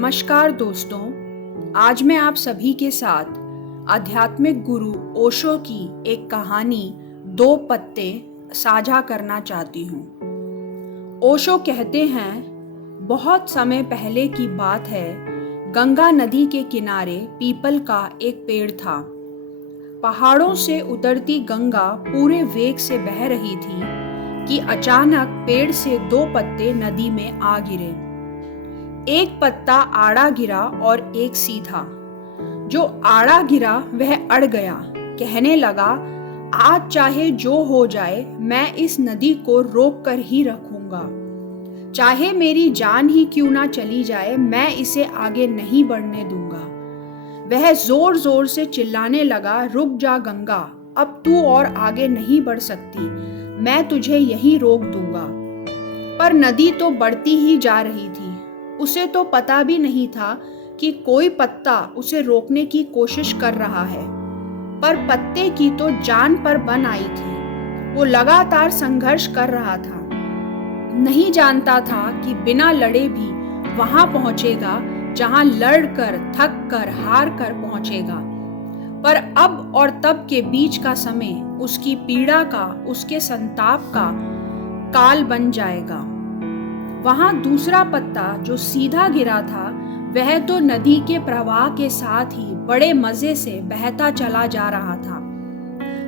नमस्कार दोस्तों, आज मैं आप सभी के साथ आध्यात्मिक गुरु ओशो की एक कहानी दो पत्ते साझा करना चाहती हूँ। ओशो कहते हैं, बहुत समय पहले की बात है, गंगा नदी के किनारे पीपल का एक पेड़ था। पहाड़ों से उतरती गंगा पूरे वेग से बह रही थी कि अचानक पेड़ से दो पत्ते नदी में आ गिरे। एक पत्ता आड़ा गिरा और एक सीधा। जो आड़ा गिरा वह अड़ गया, कहने लगा, आज चाहे जो हो जाए मैं इस नदी को रोक कर ही रखूंगा। चाहे मेरी जान ही क्यों ना चली जाए, मैं इसे आगे नहीं बढ़ने दूंगा। वह जोर जोर से चिल्लाने लगा, रुक जा गंगा, अब तू और आगे नहीं बढ़ सकती, मैं तुझे यहीं रोक दूंगा। पर नदी तो बढ़ती ही जा रही थी। उसे तो पता भी नहीं था कि कोई पत्ता उसे रोकने की कोशिश कर रहा है, पर पत्ते की तो जान पर बन आई थी। वो लगातार संघर्ष कर रहा था। नहीं जानता था कि बिना लड़े भी वहां पहुंचेगा जहां लड़कर, थक कर, हार कर पहुंचेगा। पर अब और तब के बीच का समय उसकी पीड़ा का, उसके संताप का काल बन जाएगा। वहां दूसरा पत्ता जो सीधा गिरा था, वह तो नदी के प्रवाह के साथ ही बड़े मजे से बहता चला जा रहा था।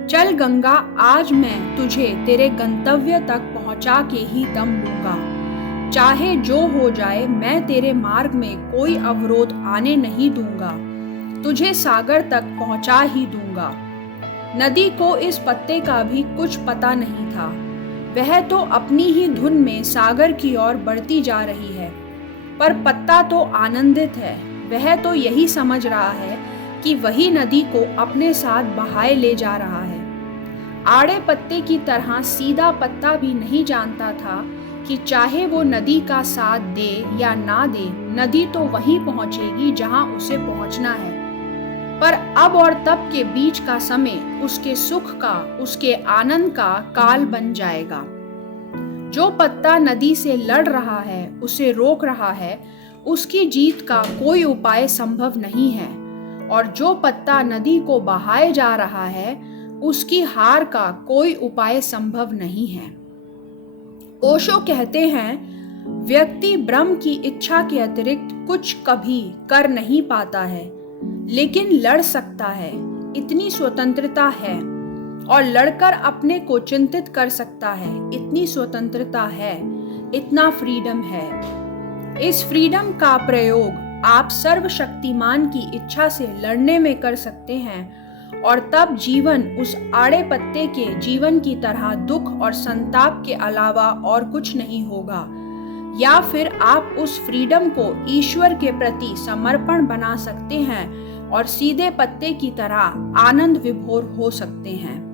चल गंगा, आज मैं तुझे तेरे गंतव्य तक पहुंचा के ही दम लूंगा। चाहे जो हो जाए, मैं तेरे मार्ग में कोई अवरोध आने नहीं दूंगा। तुझे सागर तक पहुंचा ही दूंगा। नदी को इस पत्ते का भी कुछ पता नहीं था। वह तो अपनी ही धुन में सागर की ओर बढ़ती जा रही है, पर पत्ता तो आनंदित है। वह तो यही समझ रहा है कि वही नदी को अपने साथ बहाए ले जा रहा है। आड़े पत्ते की तरह सीधा पत्ता भी नहीं जानता था कि चाहे वो नदी का साथ दे या ना दे, नदी तो वहीं पहुंचेगी जहां उसे पहुंचना है। पर अब और तब के बीच का समय उसके सुख का, उसके आनंद का काल बन जाएगा। जो पत्ता नदी से लड़ रहा है, उसे रोक रहा है, उसकी जीत का कोई उपाय संभव नहीं है। और जो पत्ता नदी को बहाए जा रहा है, उसकी हार का कोई उपाय संभव नहीं है। ओशो कहते हैं, व्यक्ति ब्रह्म की इच्छा के अतिरिक्त कुछ कभी कर नहीं पाता है, लेकिन लड़ सकता है। इतनी स्वतंत्रता है। और लड़कर अपने को चिंतित कर सकता है। इतनी स्वतंत्रता है, इतना फ्रीडम है। इस फ्रीडम का प्रयोग आप सर्वशक्तिमान की इच्छा से लड़ने में कर सकते हैं, और तब जीवन उस आड़े पत्ते के जीवन की तरह दुख और संताप के अलावा और कुछ नहीं होगा। या फिर आप उस फ्रीडम को ईश्वर के प्रति समर्पण बना सकते हैं और सीधे पत्ते की तरह आनंद विभोर हो सकते हैं।